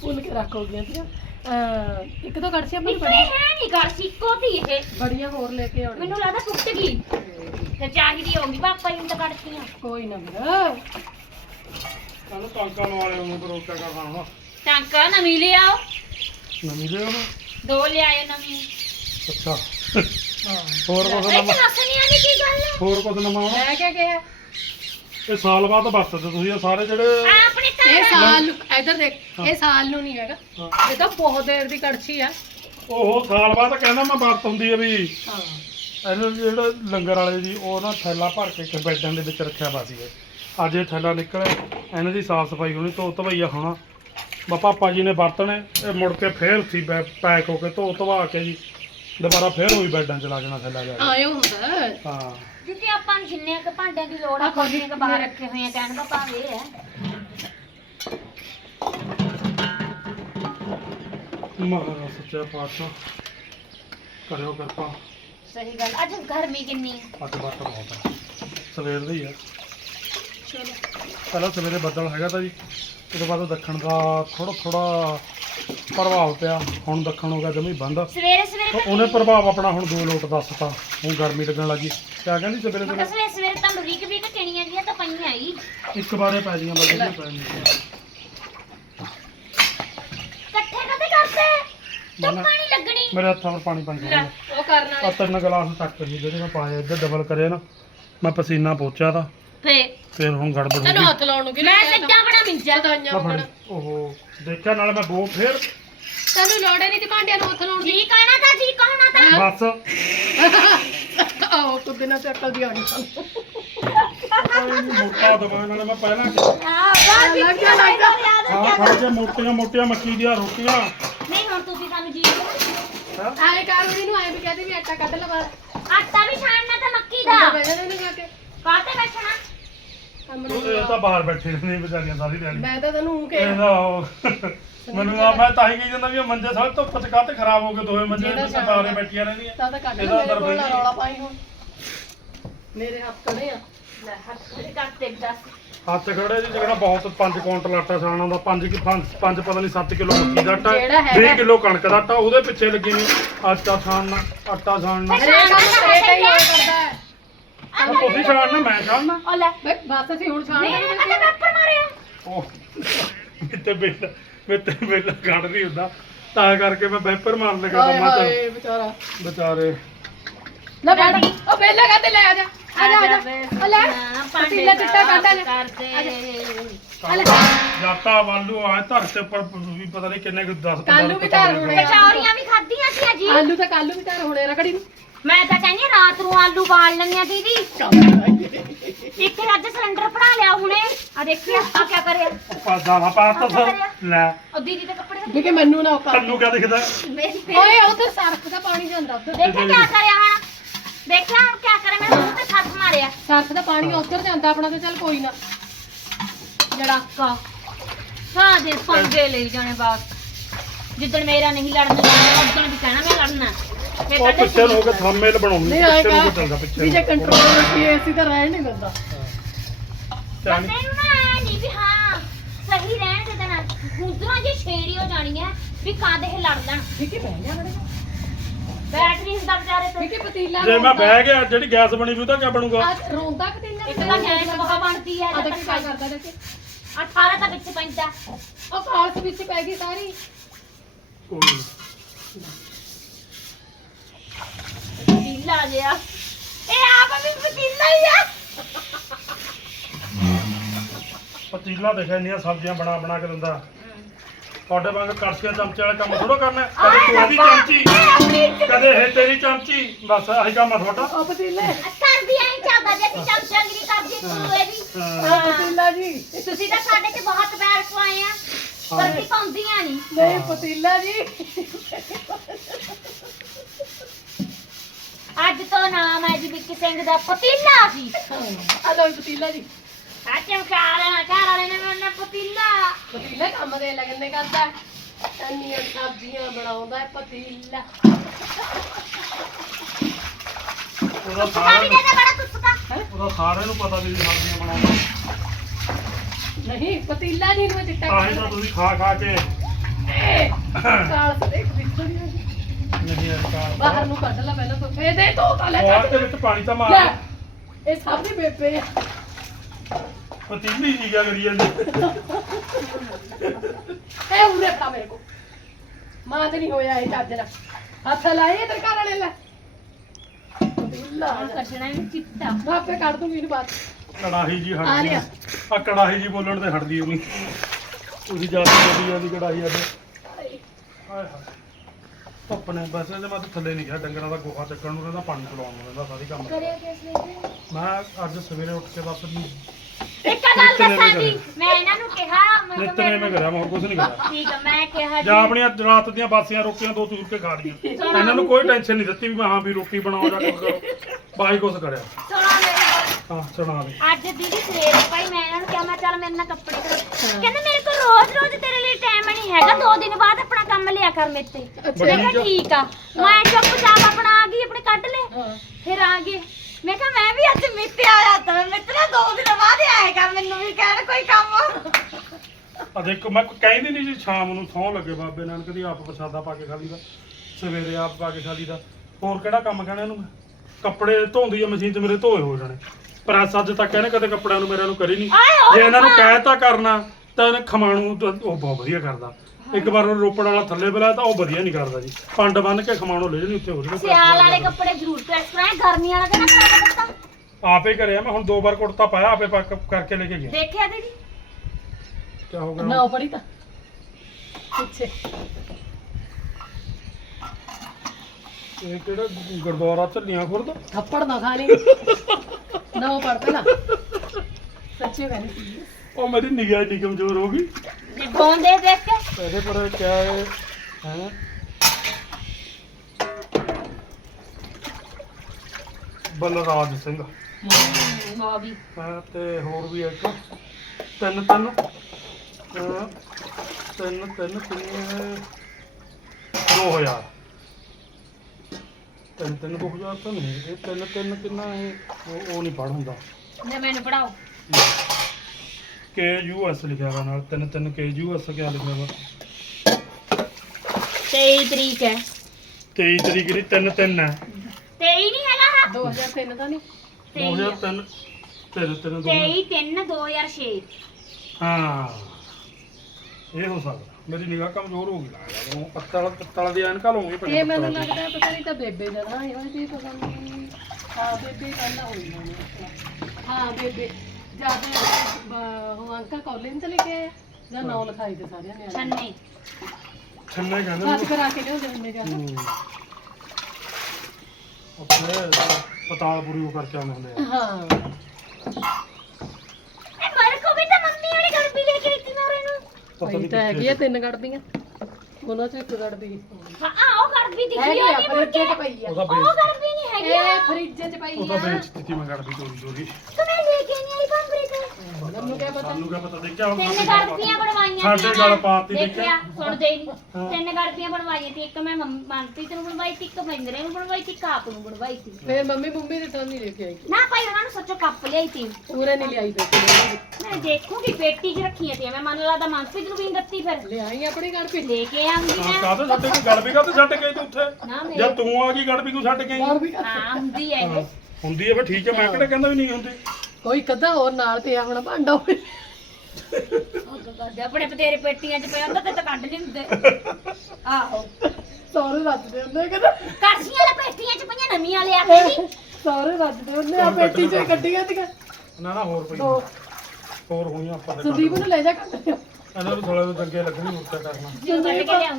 ਫੁੱਲ ਕੇ ਰੱਖੋਗੀਆਂ ਤੀਆਂ। ਅਹ ਇੱਕ ਦੋ ਕੜਛੀਆਂ ਮੈਨੂੰ ਇੱਥੇ ਬੜੀਆਂ ਹੈ ਨਹੀਂ ਕੜਛੀ ਇੱਕੋ ਤੀ ਇਹ। ਬੜੀਆਂ ਹੋਰ ਲੈ ਕੇ ਆਉਣੀ ਮੈਨੂੰ ਲੱਗਦਾ ਟੁੱਟ ਗਈ। ਤੇ ਚਾਹੀਦੀ ਹੋਊਗੀ ਪਾਪਾ ਨੂੰ ਤਾਂ ਕੜਛੀਆਂ ਕੋਈ ਨਾ ਵੀਰ। ਕਹਿੰਦਾ ਟਾਂਕਾ ਉਹਨੇ ਪਰ ਰੋਕਿਆ ਕਰਨਾ ਹੁਣ ਟਾਂਕਾ ਨਵੀਂ ਲਿਆਓ ਨਵੀਂ ਦੇ ਉਹਨੇ ਦੋ ਲਿਆਇਓ ਨਵੀਂ। ਅੱਛਾ। ਹਾਂ। ਹੋਰ ਕੁਝ ਇਹ ਨਵਾਂ? ਤਾਂ ਨਹੀਂ ਆਣੀ ਕੀ ਗੱਲ? ਹੈ ਹੋਰ ਕੁਝ ਨਵਾਂ? ਆਉਣਾ ਮੈਂ ਕਿਆ ਕਿਹਾ? ਇਹ ਸਾਲ ਬਾਅਦ ਵਰਤਦੇ ਤੁਸੀਂ ਇਹ ਸਾਰੇ ਆ ਜਿਹੜੇ ਆਪਣੇ ਇਹ ਸਾਲ ਨੂੰ ਇੱਧਰ ਦੇਖ ਇਹ ਸਾਲ ਨੂੰ ਨਹੀਂ ਹੈਗਾ। ਇਹ ਤਾਂ ਬਹੁਤ ਦੇਰ ਦੀ ਕੜਛੀ ਆ। ਉਹ ਸਾਲ ਬਾਅਦ ਕਹਿੰਦਾ ਮੈਂ ਵਰਤ ਹੁੰਦੀ ਹੈ ਵੀ। ਹਾਂ। ਇਹਨਾਂ ਦੇ ਜਿਹੜੇ ਲੰਗਰ ਵਾਲੇ ਜੀ ਉਹ ਨਾ ਥੈਲਾ ਭਰ ਕੇ ਇੱਕ ਬੈਡਾਂ ਦੇ ਵਿੱਚ ਰੱਖਿਆ ਵਾ ਸੀ ਇਹ ਅੱਜ ਇਹ ਥੈਲਾ ਨਿਕਲਿਆ ਇਹਨਾਂ ਦੀ ਸਾਫ਼ ਸਫ਼ਾਈ ਹੋਣੀ ਧੋ ਧਵਈਆ ਹੋਣਾ। ਬਾ ਪਾਪਾ ਜੀ ਨੇ ਵਰਤਣੇ ਇਹ ਮੁੜ ਕੇ ਫੇਰ ਸੀ ਬੈ- ਪੈਕ ਹੋ ਕੇ ਧੋ ਧਵਾ ਕੇ ਜੀ ਦੁਬਾਰਾ ਫੇਰ ਉਹੀ ਬੈਡਾਂ ਚ ਲਾ ਜਾਣਾ ਥੈਲਾ ਜਾ ਕੇ। ਆਇਓ ਹੁੰਦਾ। ਹੈ। ਕਿਉਂਕਿ ਆਪਾਂ ਨੂੰ ਜਿੰਨੇ ਕ ਭਾਂਡਿਆਂ ਦੀ ਲੋੜ ਆ ਕੋਨੇ ਕ ਬਾਹਰ ਰੱਖੇ ਹੋਏ ਆ ਕਹਿਣ ਦਾ ਭਾਵ ਇਹ ਹੈ। ਮਹਾਰਾਜ ਸੱਚਾ ਪਾਤਸ਼ਾਹ ਕਰਿਓ ਕਿਰਪਾ। ਸਹੀ ਗੱਲ ਅੱਜ ਗਰਮੀ ਕਿੰਨੀ ਹੈ ਅੱਜ ਬੱਟ ਬਹੁਤ ਹੈ ਸਵੇਰ ਦੀ ਹੈ ਚਲੋ। ਪਹਿਲਾਂ ਸਵੇਰੇ ਬੱਦਲ ਹੈਗਾ ਤਾਂ ਜੀ। ਉਹਦੇ ਬਾਅਦ ਦੱਖਣ ਦਾ ਥੋੜਾ ਥੋੜਾ ਪ੍ਰਭਾਵ ਪਿਆ। ਹੁਣ ਦੱਖਣ ਹੋ ਗਿਆ ਜਮੀ ਬੰਦ। ਸਵੇਰੇ ਸਵੇਰੇ ਤਾਂ ਤਾਂ ਉਹਨੇ ਪ੍ਰਭਾਵ ਆਪਣਾ ਹੁਣ ਦੋ ਲੋਟ ਦੱਸਤਾ। ਹੁਣ ਗਰਮੀ ਲੱਗਣ ਲੱਗੀ। ਕਿਆ ਕਹਿੰਦੀ ਸਵੇਰੇ ਮੈਂ ਕਿਹਾ ਸਵੇਰੇ ਸਵੇਰੇ ਸਵੇਰੇ ਤਾਂ ਬਰੀਕ ਬਰੀਕ ਕਿਣੀਆਂ ਦੀਆਂ ਤਾਂ ਪਈਆਂ ਹੀ। ਇੱਕ ਵਾਰੇ ਪੈ ਜੀਆਂ ਬਸ ਇਹ ਪੈ ਜੀਆਂ। ਇਕੱਠੇ ਕਦੇ ਕਰਦੇ? ਨਾ, ਨਾ। ਨਹੀਂ ਲੱਗਣੀ। ਮੇਰੇ ਹੱਥਾਂ 'ਚ ਪਾਣੀ ਪਾਣੀ ਲੈ, ਉਹ ਕਰਨ ਆ ਵਾਲੇ ਤਿੰਨ ਗਲਾਸ ਚੱਕ ਸੀ ਜਿਹੜੇ ਮੈਂ ਪਾਏ ਇੱਧਰ ਡਬਲ ਕਰੇ ਨਾ। ਮੈਂ ਪਸੀਨਾ ਪੋਚਿਆ ਤਾਂ। ਫੇ ਫਿਰ ਹੁਣ ਗੜਬੜ ਹੋ ਤੈਨੂੰ ਗਈ। ਹੱਥ ਲਾਉਣ ਨੂੰ ਕਿ ਮੈਂ ਸੱਜਾ ਬੜਾ ਮਿੰਜਾ ਸਦਾਈਆਂ ਮੰਗਣ ਫੜ ਓਹੋ ਦੇਖਿਆ ਨਾਲ ਮੈਂ ਦੋ ਫੇਰ। ਤੈਨੂੰ ਲੋੜੇ ਨਹੀਂ ਤੇ ਭਾਂਡਿਆਂ ਨੂੰ ਹੱਥ ਲਾਉਣ ਦੀ। ਜੀ ਕਹਿਣਾ ਤਾਂ ਜੀ ਕਹਿਣਾ ਤਾਂ। ਬਸ। ਆਓ ਤੂੰ ਬਿਨਾਂ ਤੇ ਅਕਲ ਦੀ ਆਣੀ ਸਾਨੂੰ। ਨੀ, ਮੋਟਾ ਦਵਾਂ ਨਾਲ ਮੈਂ ਪਹਿਲਾਂ ਕਿਹਾ। ਹਾਂ ਬਾਹਰ ਲੱਗ ਵੀ ਗਿਆ, ਲੱਗ ਗਿਆ। ਹਾਂ ਖੜ ਕੇ ਮੋਟੀਆਂ ਮੋਟੀਆਂ ਮੱਕੀ ਦੀਆਂ ਰੋਟੀਆਂ। ਨਹੀਂ ਹੁਣ ਤੁਸੀਂ ਸਾਨੂੰ ਜੀ ਹੈਂ? ਆਏ ਕਾਰੂੜੀ ਨੂੰ ਆਏ ਵੀ ਕਹਦੇ ਵੀ ਆਟਾ ਕੱਢ ਲਵਾ। ਆਟਾ ਵੀ ਛਾਣਨਾ ਤਾਂ ਮੱਕੀ ਦਾ। ਦਾ ਵਜਨ ਨਹੀਂ ਜਾ ਕੇ। ਕਾਤੇ ਬੈਠਣਾ। ਉਹ ਇਹ ਤਾਂ ਬਾਹਰ ਬੈਠੇ ਨੇ ਵਿਚਾਰੀਆਂ ਸਾਰੀ ਦਿਹਾੜੀ। ਮੈਂ ਤਾਂ ਤੈਨੂੰ ਊਂ ਕਿਹਾ। ਇਹਦਾ ਉਹ- ਮੈਨੂੰ ਆ ਮੈਂ ਤਾਂ ਹੀ ਕਹੀ ਜਾਂਦਾ ਵੀ ਇਹ ਮੰਜੇ ਸਾਰੇ ਧੁੱਪ ਚ ਕਾਤੇ ਖਰਾਬ ਹੋ ਗਏ ਦੋਵੇਂ ਮੰਜੇ ਜਿਹੜਾ ਤੇ ਸਾਰੇ ਬੈਠੀਆਂ ਰਹਿੰਦੀਆਂ। ਤਾਂ ਤਾਂ ਕੱਢ ਇਹਦਾ ਲੈ ਮੇਰੇ ਅੰਦਰ ਕੋਲ ਨਾ ਬੈਠੀ। ਰੌਲਾ ਪਾਈ ਹੁਣ। ਮੇਰੇ ਹੱਥ ਕੜੇ ਆ। ਲੈ ਹੱਥ ਖੜੇ ਕਰ ਤੇ ਦੱਸ। ਹੱਥ ਖੜੇ ਜੀ ਜਿਹੜਾ ਬਹੁਤ 5 ਕੁਇੰਟਲ ਆਟਾ ਛਾਣਨਾ ਦਾ 5 ਕਿ 5 ਪਤਾ ਨਹੀਂ 7 ਕਿਲੋ ਮੱਕੀ ਦਾ ਆਟਾ ਜਿਹੜਾ ਹੈਗਾ। 20 ਕਿਲੋ ਕਣਕ ਦਾ ਆਟਾ ਉਹਦੇ ਪਿੱਛੇ ਲੱਗੇ ਨੇ ਆਟਾ ਛਾਣਨਾ ਆਟਾ ਛਾਣਨਾ ਹਰੇਕ ਕੰਮ ਹਰੇਕ ਹੀ ਹੋਇਆ ਕਰਦਾ ਹੈ। ਉਹ ਤੁਸੀਂ ਛਾਣਨਾ ਮੈਂ ਛਾਣਨਾ। ਉਹ ਲੈ। ਬਈ ਬਸ ਅਸੀਂ ਹੁਣ ਛਾਣ ਮੇਰੇ ਕਦੇ ਪੇਪਰ ਮਾਰਿਆ। ਉਹ ਮਿੱਤੇ ਬਿੱਲ ਮਿੱਤੇ ਬਿੱਲ ਕੱਢ ਨਹੀਂ ਹੁੰਦਾ। ਤਾਂ ਕਰਕੇ ਮੈਂ ਵੈਪਰ ਮਾਰਨ ਲੱਗਾ ਹਾਏ ਤਾਂ ਮੈਂ ਹਾਏ ਵਿਚਾਰਾ। ਵਿਚਾਰੇ। ਲੈ ਬੈਠ। ਉਹ ਪਹਿਲਾਂ ਕਹਿੰਦੇ ਲੈ ਆ ਜਾ। ਆ ਜਾ ਆ ਜਾ। ਆ ਲੈ। ਪਤੀਲਾ ਚਿੱਟਾ ਕੱਢ ਆ ਜਾ। ਆ ਲੈ। ਜਾਤਾ ਵਾਲੂ ਆ ਧਰ ਤੇ ਉੱਪਰ ਵੀ ਪਤਾ ਨਹੀਂ ਕਿੰਨੇ ਕੁ 10 ਕਾਲੂ ਵੀ ਧਰ ਹੋਣੇ ਆ। ਕਚੌਰੀਆਂ ਵੀ ਖਾਧੀਆਂ ਸੀ ਅਜੀ। ਆਲੂ ਤਾਂ ਕੱਲ ਵੀ ਧਰ ਹੋਣੇ ਰਕੜੀ ਨੂੰ। ਮੈਂ ਤਾਂ ਕਹਿੰਦੀ ਰਾਤ ਨੂੰ ਆਲੂ ਬਾਲ ਲੈਣੀਆਂ ਦੀਦੀ। ਇੱਕ ਅੱਜ ਸਿਲੰਡਰ ਭਰਾ ਲਿਆ ਹੁਣੇ। ਆ ਦੇਖੀ ਆ ਕੀ ਕਰਿਆ? ਪਾਦਾ ਨਾ ਪਾਤਾ ਸਰ। ਲੈ। ਉਹ ਦੀਦੀ ਦੇ ਕੱਪੜੇ ਕਿ ਮੈਨੂੰ ਨਾ ਔਕਾ ਤੈਨੂੰ ਕਿਆ ਦਿਖਦਾ? ਓਏ ਉਧਰ ਸਰਫ ਦਾ ਪਾਣੀ ਜਾਂਦਾ ਉਧਰ। ਦੇਖਿਆ ਕੀ ਕਰਿਆ ਹੁਣ? ਦੇਖਿਆ ਕੀ ਕਰਿਆ? ਮੈਂ ਮੂੰਹ ਤੇ ਸੱਟ ਮਾਰਿਆ। ਸਰਫ ਦਾ ਪਾਣੀ ਉਧਰ ਜਾਂਦਾ ਆਪਣਾ ਤੇ ਚੱਲ ਕੋਈ ਨਾ। ਜਿਹੜਾ ਕਾ ਹਾਂ। ਦੇ ਪੰਗੇ ਲਈ ਜਾਣੇ ਬਾਤ। ਜਿੱਦਣ ਮੇਰਾ ਨਹੀਂ ਲੜਨਾ ਉਦੋਂ ਵੀ ਕਹਿਣਾ ਮੈਂ ਲੜਨਾ। ਫੇਰ ਉਹ ਕਹਿੰਦੇ ਪਿੱਛੇ ਨੂੰ ਹੋ ਕੇ ਥੰਮੇਲ ਬਣਾਉਣੀ ਨਹੀਂ ਪਿੱਛੇ ਨੂੰ ਆਏਗਾ ਹੋ ਕੇ ਚੱਲਦਾ ਪਿੱਛੇ ਵੀ ਜੇ ਨੂੰ। ਕੰਟਰੋਲ ਰੱਖੀ ਏਸੀ ਤਾਂ ਰਹਿਣ ਨਹੀਂ ਦਿੰਦਾ। ਚੱਲ। ਬੰਦੇ ਨੂੰ ਨਾ ਐ ਨਹੀਂ ਵੀ ਹਾਂ ਸਹੀ ਰਹਿਣ ਦੇ ਦੇਣਾ। ਉਧਰੋਂ ਜੇ ਛੇੜੀ ਹੋ ਜਾਣੀ ਹੈ ਵੀ ਕਾਦੇ ਇਹ ਲੜ ਲੈਣ ਠੀਕ ਹੈ ਬਹਿ ਜਾ ਮੜੇ ਬੈਟਰੀ ਹੁੰਦਾ ਵਿਚਾਰੇ ਤੇ। ਠੀਕ ਹੈ ਪਤੀਲਾ ਜੇ ਮੈਂ ਬਹਿ ਗਿਆ ਜਿਹੜੀ ਗੈਸ ਬਣੀ ਵੀ ਉਹਦਾ ਕੀ ਬਣੂਗਾ? ਅੱਜ ਰੋਂਦਾ ਪਤੀਲਾ ਇੱਕ ਤਾਂ ਗੈਸ ਬਹੁਤ ਬਣਦੀ ਹੈ ਆ ਦੇਖ ਕੀ ਕਰਦਾ ਦੇਖੀ। 18 ਤਾਂ ਵਿੱਚ ਪੈਂਦਾ। ਉਹ ਕਾਲਸ ਵਿੱਚ ਪੈ ਗਈ ਸਾਰੀ। ਕੋਈ ਨੀ। ਪਤੀਲਾ ਜਿਆ ਇਹ ਆਪ ਵੀ ਪਤੀਲਾ ਹੀ ਆ। ਪਤੀਲਾ ਦੇਖਿਆ ਇੰਨੀਆਂ ਸਬਜ਼ੀਆਂ ਬਣਾ ਬਣਾ ਕੇ ਦਿੰਦਾ। ਤੁਹਾਡੇ ਵਾਂਗ ਕੜਛੀਆਂ ਚਮਚੇ ਵਾਲਾ ਕੰਮ ਥੋੜਾ ਕਰਨਾ ਹੈ। ਕਦੇ ਤੂੰ ਇਹਦੀ ਚਮਚੀ ਕਦੇ ਇਹ ਤੇਰੀ ਚਮਚੀ। ਬਸ ਆਹੀ ਕੰਮ ਆ ਤੁਹਾਡਾ। ਉਹ ਪਤੀਲੇ। ਕਰਦੀ ਐਂ ਚੱਲਦਾ ਜੇ ਕਿ ਚਮਚਾਗਿਰੀ ਕਰਦੀ ਤੂੰ ਇਹਦੀ ਹਾਂ। ਉਹ ਪਤੀਲਾ ਜੀ। ਤੁਸੀਂ ਤਾਂ ਸਾਡੇ ਤੇ ਬਹੁਤ ਪੈਰ ਪਵਾਏ ਆ। ਪਰ ਕੀ ਪਾਉਂਦੀਆਂ ਨਹੀਂ ਨਹੀਂ ਪਤੀਲਾ ਜੀ। ਅੱਜ ਤੋਂ ਨਾਮ ਹੈ ਜੀ ਵਿੱਕੀ ਸਿੰਘ ਦਾ ਪਤੀਲਾ। ਸੀ ਆ ਲੋ ਪਤੀਲਾ ਜੀ। ਆ ਚਮਕਾਰ ਘਰ ਵਾਲੇ ਨੇ ਮੈਨੂੰ ਪਤੀਲਾ। ਪਤੀਲਾ ਕੰਮ ਦੇ ਲੱਗਣੇ ਕਰਦਾ ਇੰਨੀਆਂ ਸਬਜ਼ੀਆਂ ਬਣਾਉਂਦਾ ਹੈ ਪਤੀਲਾ। ਉਹਦਾ ਸੁੱਕਾ ਵੀ ਸਾਰਿਆਂ ਦੇ ਦੇ ਬੜਾ ਤੁਸਕਾ ਹੈ ਉਹਦਾ ਸਾਰਿਆਂ ਨੂੰ ਪਤਾ ਵੀ ਸਬਜ਼ੀਆਂ ਬਣਾਉਂਦਾ। ਨਹੀਂ ਪਤੀਲਾ ਨਹੀਂ ਨੂੰ ਚਿੱਟਾ ਆਹੀ ਤਾਂ ਤੁਸੀਂ ਖਾ ਖਾ ਕੇ। ਕਾਲਸ ਦੇਖ ਵਿੱਚੋਂ ਦੀ ਨਹੀਂ। ਅਰਕਾਰ ਬਾਹਰ ਨੂੰ ਕੱਢ ਲੈ ਪਹਿਲਾਂ ਤੋਂ ਫੇਰ ਦੇ ਤੋ ਤਾਂ ਲੈ ਕੱਢ ਦੇ ਵਿੱਚ ਪਾਣੀ ਤਾਂ ਮਾਰ। ਲੈ ਇਹ ਸਭ ਦੀ ਬੇਬੇ ਆ। ਪਤੀਲੀ ਜੀ ਕਿਆ ਕਰੀ ਜਾਂਦੇ? ਇਹ ਉਰੇ ਫੜਾ ਮੇਰੇ ਕੋ ਮਾਂ ਤੇ ਨਹੀਂ ਹੋਇਆ ਇਹ ਚੱਜ ਨਾਲ ਹੱਥ ਲਾਏ ਇਧਰ ਘਰ ਵਾਲੇ ਲੈ। ਪਤੀਲਾ। ਕੱਢਣਾ ਵੀ ਚਿੱਟਾ। ਮੈਂ ਆਪੇ ਕੱਢ ਦੂੰਗੀ ਇਹਨੂੰ ਬਾਅਦ ਕੜਾਹੀ ਜੀ ਆ ਹਟਦੀ ਲਿਆ। ਆ ਕੜਾਹੀ ਜੀ ਬੋਲਣ ਤੇ ਹਟਦੀ ਨਹੀਂ ਤੁਸੀਂ ਜਾ ਕੇ ਬੋਲੀ ਜਾਂਦੀ ਕੜਾਹੀ ਹਾਏ ਧੁੱਪ ਨੇ ਬਸ ਇਹਦੇ ਮੈਂ ਤਾਂ ਥੱਲੇ ਨਹੀਂ ਗਿਆ। ਡੰਗਰਾਂ ਦਾ ਗੋਹਾ ਚੱਕਣ ਨੂੰ ਰਹਿੰਦਾ ਪਾਣੀ ਪਿਲਾਉਣ ਨੂੰ ਰਹਿੰਦਾ ਸਾਰੀ ਕੰਮ। ਕਰਿਆ ਕਿਸ ਲਈ ਮੈਂ ਅੱਜ ਸਵੇਰੇ ਉੱਠ ਕੇ ਬਸ ਇੱਕ ਗੱਲ ਨਿੱਤ ਕਰਿਆ। ਮੈਂ ਇਹਨਾਂ ਨੂੰ ਕਿਹਾ ਮੈਂ ਕਿਹਾ ਨਿੱਤ ਨੇ ਮੈਂ ਕਰਿਆ ਮੈਂ ਹੋਰ ਕੁਝ ਨਹੀਂ ਕਰਿਆ। ਠੀਕ ਆ ਮੈਂ ਕਿਹਾ ਜੀ ਜਾਂ ਆਪਣੀਆਂ ਰਾਤ ਦੀਆਂ ਬਾਸੀਆਂ ਰੋਟੀਆਂ ਦੋ ਤੂਰ ਕੇ ਖਾ ਲਈਆਂ। ਇਹਨਾਂ ਨੂੰ ਕੋਈ ਟੈਨਸ਼ਨ ਨਹੀਂ ਦਿੱਤੀ ਵੀ ਮੈਂ ਹਾਂ ਵੀ ਰੋਟੀ ਬਣਾਓ ਜਾਂ ਕੁਝ ਕਰੋ। ਬਾਈ ਕੁਛ ਕਰਿਆ। ਹਾਂ ਸੁਣਾ ਦੇ। ਅੱਜ ਦੀਦੀ ਸਵੇਰੇ ਭਾਈ ਮੈਂ ਇਹਨਾਂ ਨੂੰ ਕਿਹਾ ਮੈਂ ਚੱਲ ਮੇਰੇ ਨਾਲ ਕੱਪੜੇ ਧੋ। ਕਹਿੰਦੇ ਮੇਰੇ ਕੋਲ ਰੋਜ਼ ਰੋਜ਼ ਤੇਰੇ ਲਈ ਟਾਈਮ ਨਹੀਂ ਹੈਗਾ ਦੋ ਦਿਨ ਬਾਅਦ ਆਪਣਾ ਕੰਮ ਲਿਆ ਕਰ ਮੇਰੇ ਤੇ। ਮੈਂ ਕਿਹਾ ਠੀਕ ਆ। ਮੈਂ ਚੁੱਪ ਚਾਪ ਆਪਣਾ ਆ ਗਈ ਆਪਣੇ ਕੱਢ ਲੈ ਹਾਂ। ਫਿਰ ਆ ਗਏ। ਮੈਂ ਕਿਹਾ ਮੈਂ ਵੀ ਅੱਜ ਮਿੱਤੇ ਆਇਆ ਤਾਂ ਮਿੱਤਰਾ ਦੋ ਦਿਨ ਬਾਅਦ ਆਏਗਾ ਮੈਨੂੰ ਵੀ ਕਹਿਣ ਕੋਈ ਕੰਮ। ਆ ਦੇਖੋ ਮੈਂ ਕਹਿੰਦੀ ਨਹੀਂ ਜੀ ਸ਼ਾਮ ਨੂੰ ਸੌਂ ਲੱਗੇ ਬਾਬੇ ਨਾਨਕ ਦੀ ਆਪ ਪ੍ਰਸ਼ਾਦਾ ਪਾ ਕੇ ਖਾ ਲਈਦਾ। ਸਵੇਰੇ ਆਪ ਪਾ ਕੇ ਖਾ ਲਈਦਾ। ਹੋਰ ਕਿਹੜਾ ਕੰਮ ਕਹਿਣਾ ਇਹਨੂੰ ਮੈਂ? ਕੱਪੜੇ ਧੋਂਦੀ ਆ ਮਸ਼ੀਨ 'ਚ ਮੇਰੇ ਧੋਏ ਹੋ ਜਾਣੇ। ਪ੍ਰੈਸ ਅੱਜ ਤੱਕ ਇਹਨੇ ਕਦੇ ਕੱਪੜਿਆਂ ਨੂੰ ਮੇਰੇ ਨੂੰ ਕਰੀ ਨਹੀਂ। ਆਏ ਉਹ ਜੇ ਇਹਨਾਂ ਨੂੰ ਕਹਿਤਾ ਕਰਨਾ ਤਾਂ ਇਹਨੇ ਖਮਾਣੂ ਤਾਂ ਉਹ ਬਹੁਤ ਵਧੀਆ ਕਰਦਾ। ਇੱਕ ਵਾਰ ਉਹ ਰੋਪੜ ਵਾਲਾ ਥੱਲੇ ਬੁਲਾਇਆ ਤਾਂ ਉਹ ਵਧੀਆ ਨਹੀਂ ਕਰਦਾ ਜੀ। ਪੰਡ ਬੰਨ ਕੇ ਖਮਾਣੋ ਲੈ ਜਣੀ ਉੱਥੇ ਹੋ ਜਣੀ ਸਿਆਲ ਵਾਲੇ ਕੱਪੜੇ ਜ਼ਰੂਰ ਪ੍ਰੈਸ ਕਰਾਏ ਗਰਮੀ ਵਾਲਾ ਤਾਂ ਨਾ ਕਰਾ ਦਿੱਤਾ ਆਪੇ ਕਰਿਆ ਮੈਂ ਹੁਣ ਦੋ ਵਾਰ ਕੁੜਤਾ ਪਾਇਆ ਆਪੇ ਪਾ ਕੇ- ਕਰਕੇ ਲੈ ਕੇ ਗਿਆ। ਦੇਖਿਆ ਦੀਦੀ? ਕੀ ਹੋ ਗਿਆ ਨਾ ਪੜੀ ਤਾਂ। ਪਿੱਛੇ। ਇਹ ਕਿਹੜਾ ਗੁਰਦੁਆਰਾ ਝੱਲੀਆਂ ਖੁਰਦ? ਥੱਪੜ ਨਾ ਖਾ ਲਈ। ਨਾ ਪੜ ਪਹਿਲਾਂ ਸੱਚੇ ਕਹਿੰਦੀ ਸੀ ਉਹ ਮੇਰੀ ਨਿਗਾਹ ਏਡੀ ਕਮਜ਼ੋਰ ਹੋ ਗਈ ਜੇ ਫੋਨ ਦੇ ਦੇਖ ਕੇ ਇਹਦੇ ਪਰ ਕਿਆ ਹੈ ਹੈ ਬਲਰਾਜ ਸਿੰਘ ਆ ਵੀ ਹਾਂ, ਤੇ ਹੋਰ ਵੀ ਇੱਕ ਤਿੰਨ ਤਿੰਨ ਅਹ, ਤਿੰਨ ਤਿੰਨ ਕਿੰਨੇ 2000 ਤਿੰਨ ਤਿੰਨ 2000 ਤਾਂ ਨਹੀਂ ਇਹ ਤਿੰਨ ਤਿੰਨ ਕਿੰਨਾ ਇਹ ਉਹ ਉਹ ਨਹੀਂ ਪੜ ਹੁੰਦਾ। ਲੈ ਮੈਨੂੰ ਪੜਾਓ ਕੇ ਯੂ ਐਸ ਲਿਖਿਆ ਵਾ ਨਾਲ ਤਿੰਨ ਤਿੰਨ ਕੇ ਯੂ ਐਸ ਕਿਆ ਲਿਖਿਆ ਵਾ? 23 ਤਰੀਕ ਹੈ। 23 ਤਰੀਕ ਦੀ ਤਿੰਨ ਤਿੰਨ ਹੈ। 23 ਨਹੀਂ ਹੈਗਾ ਹਾਂ। 2003 ਦਾ ਨਹੀਂ 2003 ਤਿੰਨ ਤਿੰਨ ਦੋ 23 3 2006 ਹਾਂ। ਇਹ ਹੋ ਸਕਦਾ। ਮੇਰੀ ਨਿਗਾਹ ਕਮਜ਼ੋਰ ਹੋ ਗਈ। ਲੱਗਦਾ ਉਹ ਪੱਤਲ ਪੱਤਲ ਦੀ ਐਨਕਾਂ ਲਾਉਂਗੀ ਇਹ ਮੈਨੂੰ ਲੱਗਦਾ ਪਤਾ ਨਹੀਂ ਤਾਂ ਬੇਬੇ ਜਦਾ ਇਹੋ ਜਿਹੀ ਪਤਾ ਨਹੀਂ। ਹਾਂ ਬੇਬੇ ਪਹਿਲਾਂ ਹੋਈ ਹੋਣੀ ਹੈ। ਹਾਂ ਬੇਬੇ। ਜਦ ਬ- ਉਹ ਅੰਕਲ ਕਾਲਜ ਤੇ ਲੈ ਕੇ ਆਇਆ ਜਾਂ ਨਾਂ ਲਿਖਾਈ ਤੇ ਸਾਰਿਆਂ ਨੇ ਛੰਨੇ। ਛੰਨੇ ਕਹਿੰਦੇ ਹੱਥ ਨੇ ਕਰਾ ਕੇ ਲਿਆਉਂਦੇ ਹੁੰਦੇ ਜਾਂ ਹੂੰ। ਉੱਥੇ ਪਤਾਲ ਪੂਰੀ ਉਹ ਕਰਕੇ ਆਉਂਦੇ ਹੁੰਦੇ ਆ। ਹਾਂ ਇਹ ਮਰ ਕੋ ਵੀ ਤਾਂ ਮੰਮੀ ਵਾਲੀ ਗੜਬੀ ਲੈ ਕੇ ਦਿੱਤੀ ਮੈਂ ਉਹਨੂੰ ਨਹੀਂ ਤਾਂ ਹੈਗੀ ਆ ਤਿੰਨ ਗੜਬੀਆਂ ਉਹਨਾਂ ਚੋਂ ਇੱਕ ਗੜਬੀ ਹਾਂ ਆਹ ਉਹ ਗੜਬੀ ਦਿਖੀ ਹੈਗੀ ਆ ਹੋਣੀ ਫਰਿੱਜ 'ਚ ਪਈ ਆ। ਉਹਦਾ ਉਹ ਵੇਚ ਗੜਬੀ ਨਹੀਂ ਹੈਗੀ ਇਹ ਫਰਿੱਜ 'ਚ ਪਈ ਉਹਦਾ ਵੇਚ ਦਿੱਤੀ ਮੈਂ ਗੜਬੀ ਚੋਰੀ ਚੋਰੀ ਤੂੰ ਮੈਂ ਲੈ ਕੇ ਨਹੀਂ ਆਈ ਬੰਬਰੀ ਤੇ ਮੈਨੂੰ ਕਿਆ ਪਤਾ? ਸਾਨੂੰ ਕਿਆ ਪਤਾ? ਦੇਖਿਆ ਹੁਣ ਤਿੰਨ ਸਾਡੇ ਗੜਬੀਆਂ ਬਣਵਾਈਆਂ ਸਾਡੇ ਗੱਲ ਮੈਂ। ਪਾਤੀ ਦੇਖਿਆ? ਦੇਖਿਆ? ਸੁਣ ਦੇ ਨੀ। ਹਾਂ। ਤਿੰਨ ਗੜਬੀਆਂ ਬਣਵਾਈਆਂ ਸੀ ਇੱਕ ਮੈਂ ਮੰਮ- ਮਨਪ੍ਰੀਤ ਨੂੰ ਬਣਵਾਈ ਸੀ ਇੱਕ ਮਹਿੰਦਰੇ ਨੂੰ ਬਣਵਾਈ ਸੀ ਇੱਕ ਆਪ ਨੂੰ ਬਣਵਾਈ ਸੀ ਫੇਰ ਮੰਮੀ ਮੰਮੀ ਦੇ ਤਾਂ ਨਹੀਂ ਲੈ ਕੇ ਆਈ ਨਾ ਭਾਈ ਉਹਨਾਂ ਨੂੰ ਸੱਚੋ ਕੱਪ ਲਿਆਈ ਸੀ ਪੂਰੇ ਨਹੀਂ ਲਿਆਈ ਬੇਟੀ ਮੈਂ ਦੇਖੂਗੀ ਪੇਟੀ 'ਚ ਰੱਖੀਆਂ ਸੀ ਮੈਂ ਮਨ ਲੱਗਦਾ ਮਨਪ੍ਰੀਤ ਨੂੰ ਵੀ ਨੀ ਦਿੱਤੀ ਫਿਰ। ਲਿਆਈ ਆਪਣੀ ਗੜਬੀ ਲੈ ਕੇ ਆਉਂਗੀ ਹਾਂ ਮੈਂ। ਕਾਹਦੇ ਛੱਡ ਕੇ ਗੜਬੀ? ਕਾਹਤੇ ਛੱਡ ਕੇ ਤੂੰ ਉੱਥੇ? ਨਾ ਜਦ ਮੇਰੇ ਤੂੰ ਆ ਗਈ ਗੜਬੀ ਨੂੰ ਛੱਡ ਕੇ ਆਈ? ਹਾਂ ਹੁੰਦੀ ਹੈ ਹਾਂ, ਇਹ ਹੁੰਦੀ ਹੈ ਫਿਰ ਠੀਕ ਹੈ। ਮੈਂ ਕਿਹੜਾ ਕਹਿੰਦਾ ਵੀ ਨਹੀਂ ਹੁੰਦੀ? ਕੋਈ ਕਦਾ ਹੋਰ ਨਾਲ ਤੇ ਆਪਣਾ ਭਾਂਡਾ ਹੋਵੇ। ਉਹ ਤਾਂ ਕਰਦੇ ਆਪਣੇ ਬਤੇਰੇ ਪੇਟੀਆਂ 'ਚ ਪਿਆ ਹੁੰਦਾ ਤੇ ਤਾਂ ਕੱਢ ਨਹੀਂ ਹੁੰਦੇ। ਆਹੋ। ਸਾਰੇ ਰੱਜਦੇ ਹੁੰਦੇ ਕਹਿੰਦਾ ਕਾਸੀਆਂ ਵਾਲੇ ਪੇਟੀਆਂ 'ਚ ਪਈਆਂ ਨਵੀਆਂ ਲਿਆ ਕੇ ਨਹੀਂ ਸਾਰੇ ਰੱਜਦੇ ਹੁੰਦੇ ਆ ਪੇਟੀ ਚ ਕੱਢੀਆਂ ਤੀਆਂ। ਨਾ ਨਾ ਹੋਰ ਪਈ ਦੋ। ਹੋਰ ਹੋਈਆਂ ਆਪਾਂ ਦੇ ਸੰਦੀਪ ਨੂੰ ਲੈ ਜਾ ਕੱਢ। ਇਹਨਾਂ ਨੂੰ ਥੋੜਾ ਜਿਹਾ ਚੰਗੇ ਲੱਗਣੀ ਕਿਆ ਕਰਨਾ।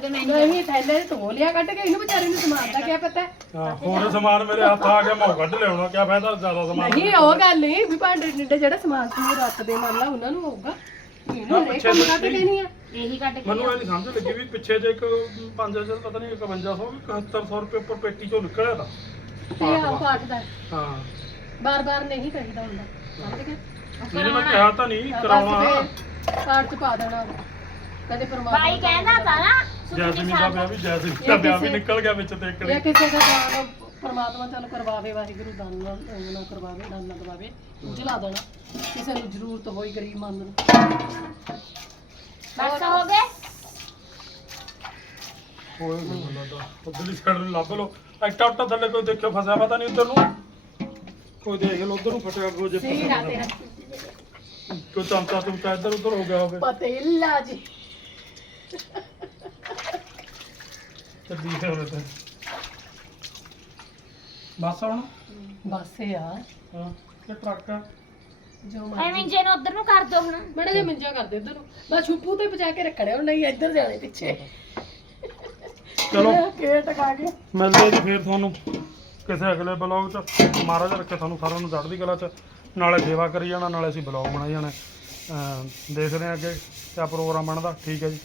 ਕੇ ਨਹੀਂ ਥੈਲੇ ਧੋ ਲਿਆ ਕੱਢ ਕੇ ਇਹਨੂੰ ਵਿਚਾਰੇ ਨੂੰ ਸਮਾਨ ਦਾ ਕੀ ਪਤਾ? ਹਾਂ ਹੋਰ ਸਮਾਨ ਮੇਰੇ ਹੱਥ ਆ ਗਿਆ ਮੈਂ ਉਹ ਕੱਢ ਲਿਆਉਣਾ ਕਿਆ ਫਾਇਦਾ ਜ਼ਿਆਦਾ ਸਮਾਨ? ਨਹੀਂ ਉਹ ਗੱਲ ਨਹੀਂ ਵੀ ਭਾਂਡੇ ਡਿੱਡੇ ਜਿਹੜਾ ਸਮਾਨ ਸੀ ਰੱਖਦੇ ਮੰਨ ਲਾ ਉਹਨਾਂ ਨੂੰ ਹੋਊਗਾ। ਇਹਨੂੰ ਇਹ ਕੰਮ ਕੱਢ ਕੇ ਨਹੀਂ ਆ। ਇਹੀ ਕੱਢ ਕੇ ਮੈਨੂੰ ਇਹ ਨਹੀਂ ਸਮਝ ਲੱਗੀ ਵੀ ਪਿੱਛੇ ਜੇ ਇੱਕ 5000 ਪਤਾ ਨਹੀਂ 5100 ਵੀ 7100 ਰੁਪਏ ਉੱਪਰ ਪੇਟੀ ਚੋਂ ਨਿਕਲਿਆ ਤਾਂ। ਇਹ ਆ ਪਾਠ ਦਾ। ਹਾਂ। ਬਾਰ ਬਾਰ ਨਹੀਂ ਕਹੀਦਾ ਹੁੰਦਾ। ਸਮਝ ਗਏ ਨਹੀਂ ਮੈਂ ਕਿਹਾ ਤਾਂ ਨਹੀਂ ਕਰਾਉਣਾ। ਕਾਰਡ ਚ ਪਾ ਦੇਣਾ। ਕਦੇ ਪਰਮਾਤਮਾ ਭਾਈ ਕਹਿੰਦਾ ਤਾਂ ਨਾ ਜੈਸਮੀਨ ਦਾ ਵਿਆਹ ਵੀ ਜੈਸਮੀਨ ਦਾ ਵਿਆਹ ਵੀ ਨਿਕਲ ਗਿਆ ਵਿੱਚ ਤੇ ਇੱਕ ਜਾਂ ਕਿਸੇ ਦਾ ਦਾਨ ਪਰਮਾਤਮਾ ਚੱਲ ਕਰਵਾਵੇ ਵਾਹਿਗੁਰੂ ਦਾਨ ਨਾ ਨਾ ਕਰਵਾਵੇ ਦਾਨ ਨਾ ਦਵਾਵੇ ਜਲਾ ਦੇਣਾ। ਕਿਸੇ ਨੂੰ ਜ਼ਰੂਰਤ ਹੋਈ ਗਰੀਬ ਮੰਦ ਨੂੰ। ਬਸ ਹੋ ਗਏ? ਹੋਏ ਮੈਨੂੰ ਲੱਗਦਾ ਉਧਰਲੀ ਸਾਈਡ ਨੂੰ ਲੱਭ ਲਓ। ਐਕਟਾ ਉੱਟਾ ਥੱਲੇ ਕੋਈ ਦੇਖਿਓ ਫਸਿਆ ਪਤਾ ਨਹੀਂ ਉਧਰ ਨੂੰ। ਕੋਈ ਦੇਖ ਲਓ ਉਧਰ ਨੂੰ ਫਟਿਆ ਕੋਈ ਜੇ ਸਹੀ ਰਾਤੇ ਕੋਈ ਚਮਚਾ ਤੁਮਚਾ ਇੱਧਰ ਉੱਧਰ ਹੋ ਗਿਆ ਹੋਵੇ। ਪਤੇਲਾ ਜੀ। ਚੱਲੀ ਹੈ ਉਹਨੇ ਤੇ ਬਸ ਹੁਣ? ਬਸ ਯਾਰ ਹਾਂ ਕਿ ਟਰੱਕ ਆ। ਜੋ ਐਵੇਂ ਜੇ ਨੂੰ ਉਧਰ ਨੂੰ ਕਰ ਦੋ ਹੁਣ। ਬੜਾ ਜਿਹਾ ਮੰਜਾ ਕਰਦੇ ਉਧਰ ਨੂੰ। ਬਸ ਛੁੱਪੂ ਤੇ ਬਚਾ ਕੇ ਰੱਖਣੇ ਹੁਣ ਨਹੀਂ ਇੱਧਰ ਜਾਣੇ ਪਿੱਛੇ। ਚਲੋ। ਕੇ ਟਕਾ ਕੇ। ਮਿਲਦੇ ਜੀ ਫੇਰ ਤੁਹਾਨੂੰ। ਕਿਸੇ ਅਗਲੇ ਬਲੌਗ 'ਚ। ਮਹਾਰਾਜ ਰੱਖੇ ਤੁਹਾਨੂੰ ਸਾਰਿਆਂ ਨੂੰ ਚੜ੍ਹਦੀ ਕਲਾ 'ਚ। ਨਾਲੇ ਸੇਵਾ ਕਰੀ ਜਾਣਾ, ਨਾਲੇ ਅਸੀਂ ਬਲੌਗ ਬਣਾਈ ਜਾਣਾ। ਅਮ ਦੇਖਦੇ ਹਾਂ ਅੱਗੇ ਕਿਆ ਪ੍ਰੋਗਰਾਮ ਬਣਦਾ। ਠੀਕ ਹੈ ਜੀ।